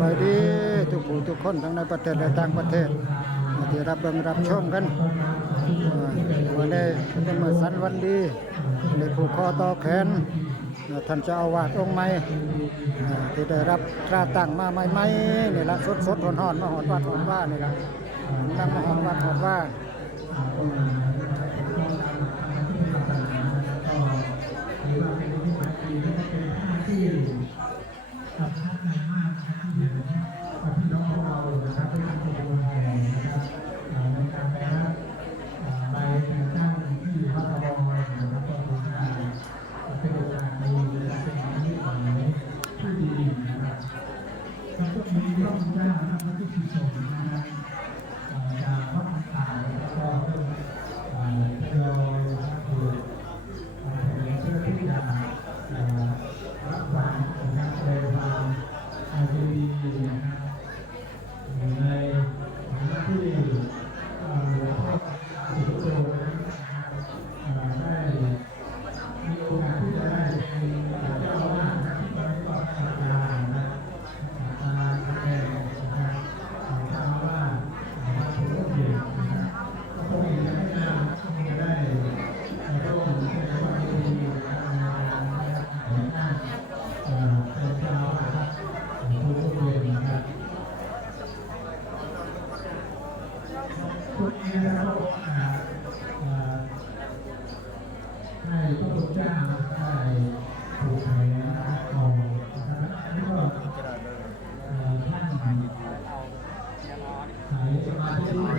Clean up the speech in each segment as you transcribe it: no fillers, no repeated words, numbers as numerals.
บายดีทุกผู้ทุกคนทั้งในประเทศและต่างประเทศที่รับเบิ่งรับชมกันวันนี้เป็นมื้อสันวันดีในผูกคอต่อแขนท่านเจ้าอาวาสองค์ใหม่ที่ได้รับตราตั้งมาใหม่ๆนี่ละสดๆร้อนๆมาหอดวัดหอดว่านี่ละนำมาหอดวัดหอดว่าให้พระพุทธเจ้าได้ผูกแขนเอาแล้วก็ท่านหายสมาธิไว้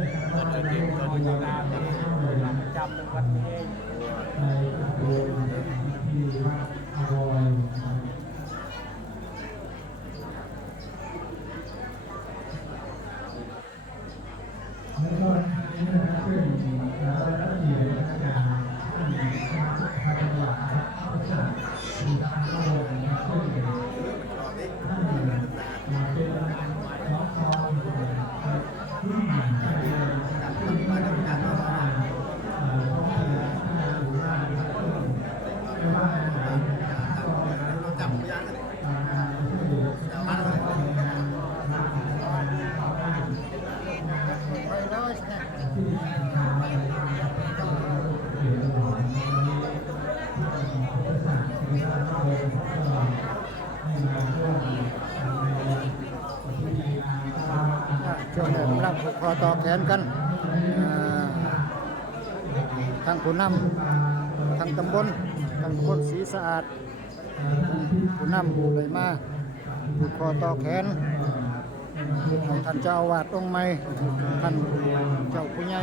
นะครับก็ได้ภาวนาจำในวัดนี้ในที่วัดอภรณ์แล้วก็นี่นะครับซึ่งเราได้เรียนการท่านพระจังหวัดพระจังหวัดที่ทางโลกนะครับซึ่งท่านมาเป็นน้องคอนรุ่นใหม่ใช่ไหมครับที่มาทำการมาท้องถิ่นพัฒนาหมู่บ้านนะครับไม่ว่าไหนนะครับก็เราจำไม่ยากเลยงานช่วยเหลือมาเลยงานรับผิดชอบชาวบ้านไปเลยที่ทำมาก็เกี่ยวกับพุทธศาสนาที่เราให้มาร่วมในพิธีการช่วงนี้กำลังผูกคอต่อแขนกันทางผู้นำทางตำบลศรีสะอาดผู้นำเลยมาผูกคอต่อแขนท่านเจ้าอาวาสองค์ใหม่ท่านเจ้าผู้ใหญ่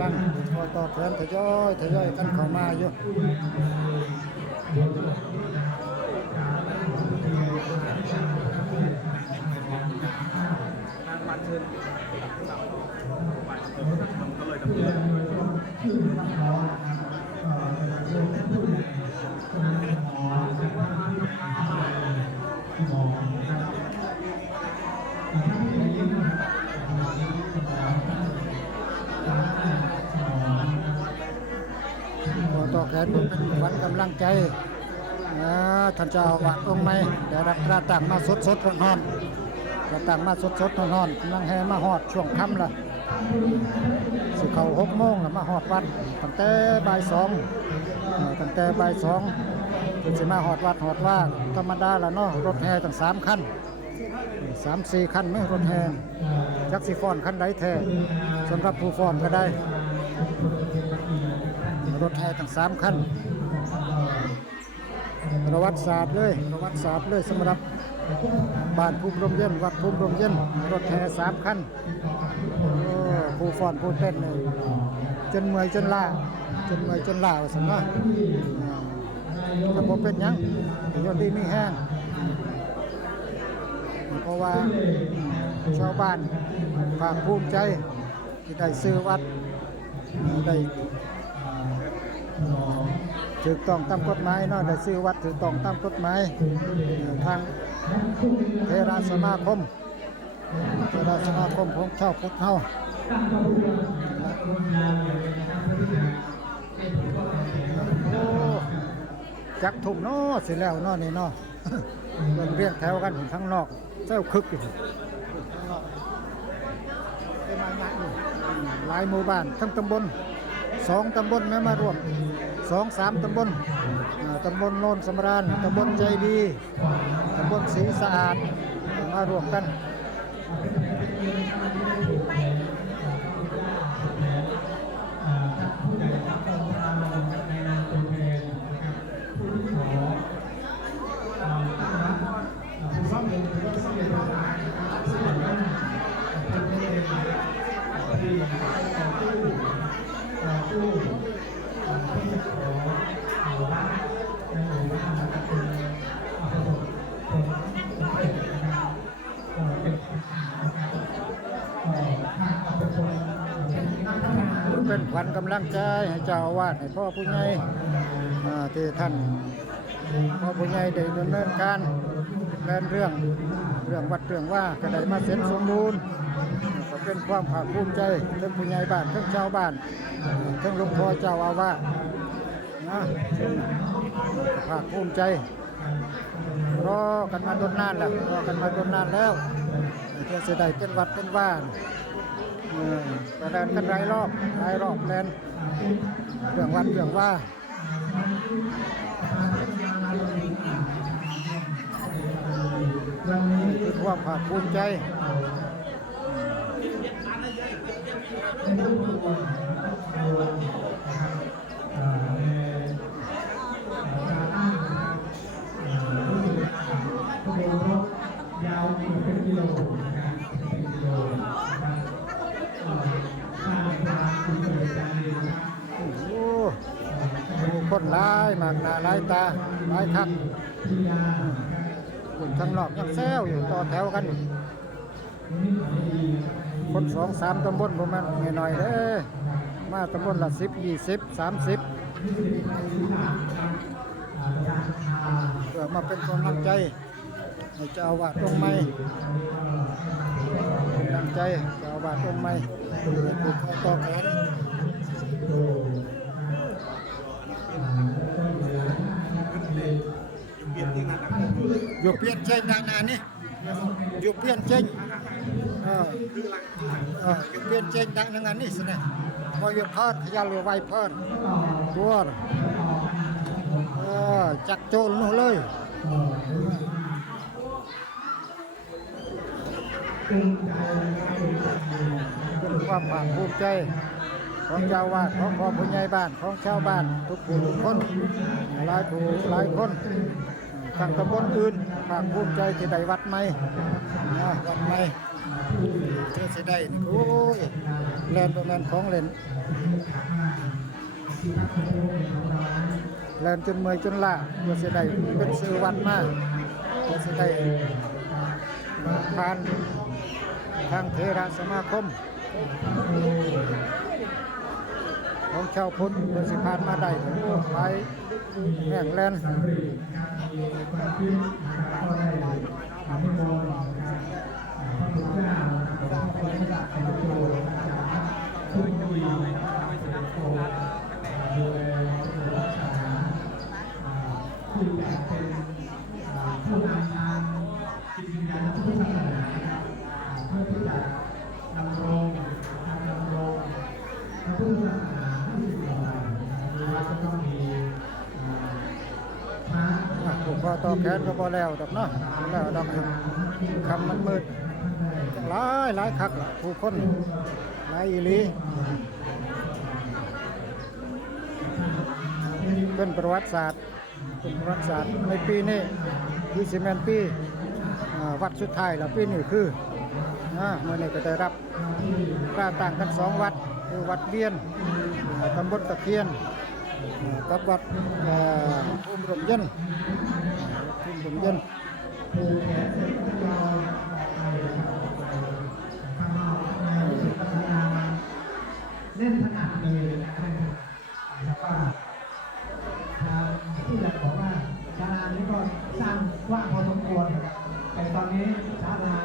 บ้างพอต่อแขนทยอยกันเข้ามาอยู่บัตรเชิญก็เลยดำเนินต่อแขนเป็นขวัญกำลังใจท่านเจ้าอาวาสองค์ใหม่ได้รับตราตั้งมาสดร้อนๆตราตั้งมาสดร้อนๆกำลังแห่มาฮอดช่วงค่ำละสิเข้า6 โมงแล้วมาฮอดวัดตั้งแต่บ่าย 2จนสิมาฮอดวัดฮอดว่าธรรมดาละเนาะรถแห่ตั้ง3 คัน 3-4 คันไหมรถแห่จักสิฟ้อนคันใดแท้สำหรับผู้ฟ้อนก็ได้รถแห่ตั้ง3 คันประวัติศาสตร์เลยสำหรับบ้านภูมิร่มเย็นวัดภูมิร่มเย็นรถแห่3 คันผู้ฟ้อนผู้เต้นจนเมื่อยจนล้าสมนะแต่ผมเป็นยังยอดดีมีแห้งเพราะว่าชาวบ้านภาคภูมิใจที่ได้ซื้อวัดได้ถูกต้องตามกฎหมายเนาะได้ซื้อวัดถูกต้องตามกฎหมายทางเทระสมาคมของชาวพุทธเฮา ลงยาวเลยนะครับเพื่อที่จะให้ผมก็เอาแขนแล้วผมก็ โอ้จักทุ่มเนาะสิแล้วเนาะนี่เนาะ เดินเรียงแถวกันข้างนอกเจ้าคึกอยู่ข้างนอกเป็นมาหอยู่หลายหมู่บ้านทั้งตำบล2 ตำบลแม่มารวม2-3 ตำบลตำบลโนนสำราญตำบลใจดีตำบลศรีสะอาดมารวมกันผู้ใหญ่ครับองค์การในนามตัวแทนนะครับผู้ที่ขอตั้งรับผู้ซ่อมเองหรือว่าซ่อมเองต่างๆนะครับซึ่งอย่างนั้นเป็นเองที่ต่อตู้ที่จะขอหมู่บ้านในหมู่บ้านนะครับเป็นประสบผลสำเร็จนะครับเป็นนะครับทางประชาชนเป็นนักพัฒนา เป็นขวัญกำลังใจให้เจ้าอาวาสให้พ่อผู้ใหญ่ที่ท่านพ่อผู้ใหญ่ได้ดำเนินการแลนเรื่องวัดเรื่องว่าก็ได้มาเสร็จสมบูรณ์ก็เป็นความภาคภูมิใจทั้งผู้ใหญ่บ้านทั้งชาวบ้านทั้งหลวงพ่อเจ้าอาวาสนะภาคภูมิใจรอกันมาดนนานแล้วที่จะได้เป็นวัดเป็นว่าแต่แลนกันหลายรอบแลนเรื่องวัดเรื่องว่าคือความภาคภูมิใจยาวเป็นกิโลนะครับเป็นกิโลนะครับข้าวปลาคุณเกิดจานดีนะครับ ผู้คนหลายมากหน้าหลายตาหลายคักคนข้างนอกยังแซวอยู่ต่อแถวกันคน2-3 ตำบลประมาณหน่อยๆเด้อมาตำบลละ10 20 30เพื่อมาเป็นกำลังใจให้เจ้าอาวาสองค์ใหม่กำลังใจเจ้าอาวาสองค์ใหม่ผูกคอต่อแขนอยู่เปลี่ยนเชงนานๆนี่อยู่เปลี่ยนเชงอยู่เปลี่ยนเชงดังนั้นนี่สินะพออยู่พอดขยันไว้พอดตัวจักโจรนู่นเลยเป็นความภาคภูมิใจของเจ้าวาดของพ่อผู้ใหญ่บ้านของชาวบ้านทุกผู้ทุกคนหลายคนทางตำบลอื่นภาคภูมิใจที่ได้วัดใหม่วัดใหม่เชื่อสิได้โอ้ยแลนประมาณของเล่นแลนจนเมื่อยจนล้าเพื่อสิได้เป็นซื้อวัดมาเพื่อสิได้ผ่านทางเทระสมาคมของชาวพุทธเพื่อสิผ่านมาได้ไปแห่งแลนผู้นำทางจิตวิญญาณพุทธศาสนาเพื่อที่จะดำรงพระพุทธศาสนาที่สืบต่อไปมีวัดก็ต้องมีพระผูกคอต่อแขนก็พอแล้วดอกเนาะแล้วดอกคำมันมืดหลายคักผู้คนหลายอีหลีเป็นประวัติศาสตร์ในปีนี้คือซีเมนปีวัดสุดท้ายแล้วปีนี้คือเมื่อนี้ก็ได้รับค่าต่างกัน2 วัดคือวัดเบี้ยนตำบลตะเคียนกับวัดภูมิร่มเย็นเล่นถนัดเลยนะครับว่าทางผู้ใหญ่บอกว่าศาลานี้ก็สร้างกว้างพอสมควรแต่ตอนนี้ศาลา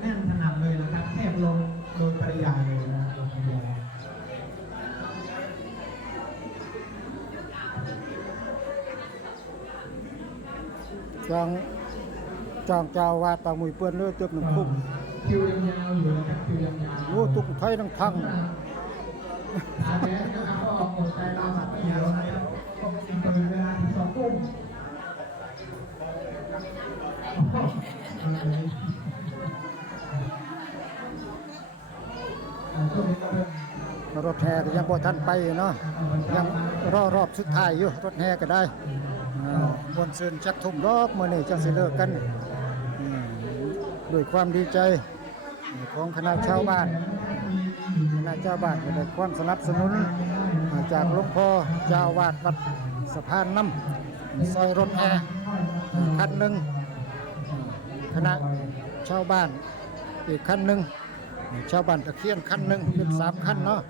แน่นถนัดเลยนะครับแคบลงโดยปริยายเลยนะครับ จองเจ้าวาดตามุยเปื้อนเลือดเจ็บหนึ่งคุ้ม คิวยาวๆอยู่นะครับคิวยาวๆ โอ้ตุกไทยทั้งพัง อาแดนนะครับก็อดใจรอสักเดียวนะครับเปิดเวลาถึง2 ทุ่มช่วงนี้ก็เริ่ม รถแห่ก็ยังบ่ทันไปเนาะยังรอบสุดท้ายอยู่รถแห่ก็ได้มวนซืนจักทุ่มรอบมื้อนี้จังสิเลิกกันด้วยความดีใจของคณะชาวบ้านคณะชาวบ้านก็ได้ความสนับสนุนจากหลวงพ่อเจ้าวาดวัดสะพานน้ำซอยรถแห่คันหนึ่งคณะชาวบ้านอีกคันหนึ่งชาวบ้านตะเคียนคันหนึ่งเป็น3 คันเนาะ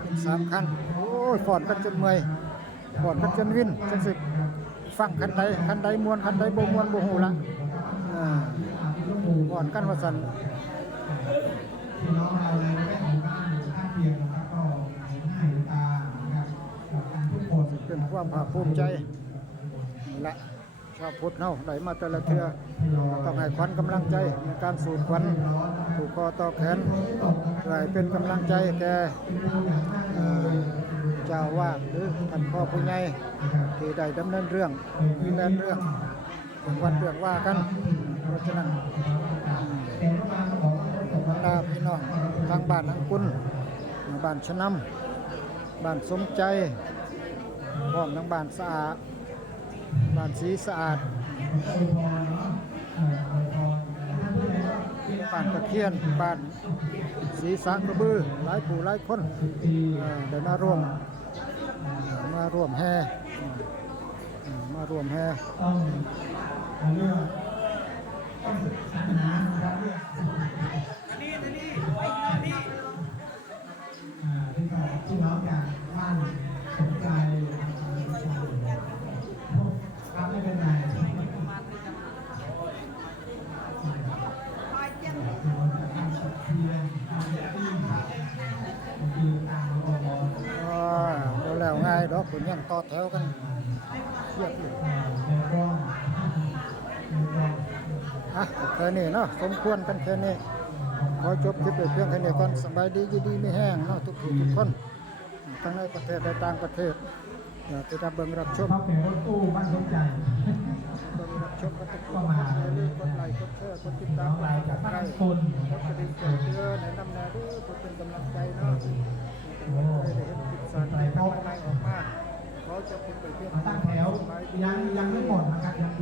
เป็น3 คันโอ้ยฟอนกันจนเมื่อยฟอนกันจนวินจังสิฟังคันใดมวนคันใดบ่มวนบ่ฮู้ละฟอนกันว่าซั่น พี่น้องเราในระแวกหมู่บ้านข้างเคียงนะครับก็ง่ายตานะครับกับการทุกคน เป็นความภาคภูมิใจนี่ละชาวพุทธเฮาได้มาแต่ละเทื่อต้องให้ขวัญกำลังใจในการสูดขวัญผูกคอต่อแขนเพื่อให้เป็นกำลังใจแก่เจ้าวาดหรือท่านพ่อผู้ใหญ่ที่ได้ดำเนินเรื่องดูแลเรื่องวัดเรื่องว่ากันเพราะฉะนั้นบรรดาพี่น้องทางบ้านอังกุลบ้านชะนำบ้านสมใจพร้อมทั้งบ้านสะอาดบ้านสีสะอาดบ้านตะเคียนบ้านสีสังกระบือหลายผู้หลายคนได้มาร่วมแห่มาร่วมแห่ ต้องเรื่องต้องศึกษานะครับเรื่องที่น้องจากบ้านสนใจครับไม่เป็นไรแล้วง่ายดอกคนยังต่อแถวกันเทียบอยู่แค่นี้เนาะสมควรกันแค่นี้ขอจบคลิปเพียงแค่นี้ก่อนสบายดีดีไม่แห้งเนาะทุกคนทั้งในประเทศและต่างประเทศอยากจะเบิ่งรับชม เข้าแข่งรถตู้บ้านสนใจ เบิ่งรับชมกันทุกคนอย่าลืมกดไลค์กดแชร์กดติดตามกับใครกดกระดิ่งแจ้งเตือนแนะนำแนวด้วยเพื่อเป็นกำลังใจเนาะได้เห็นคลิปสารใหม่ออกมาเขาจะเป็นไปเพื่อ ตั้งแถวยังไม่หมดนะครับยัง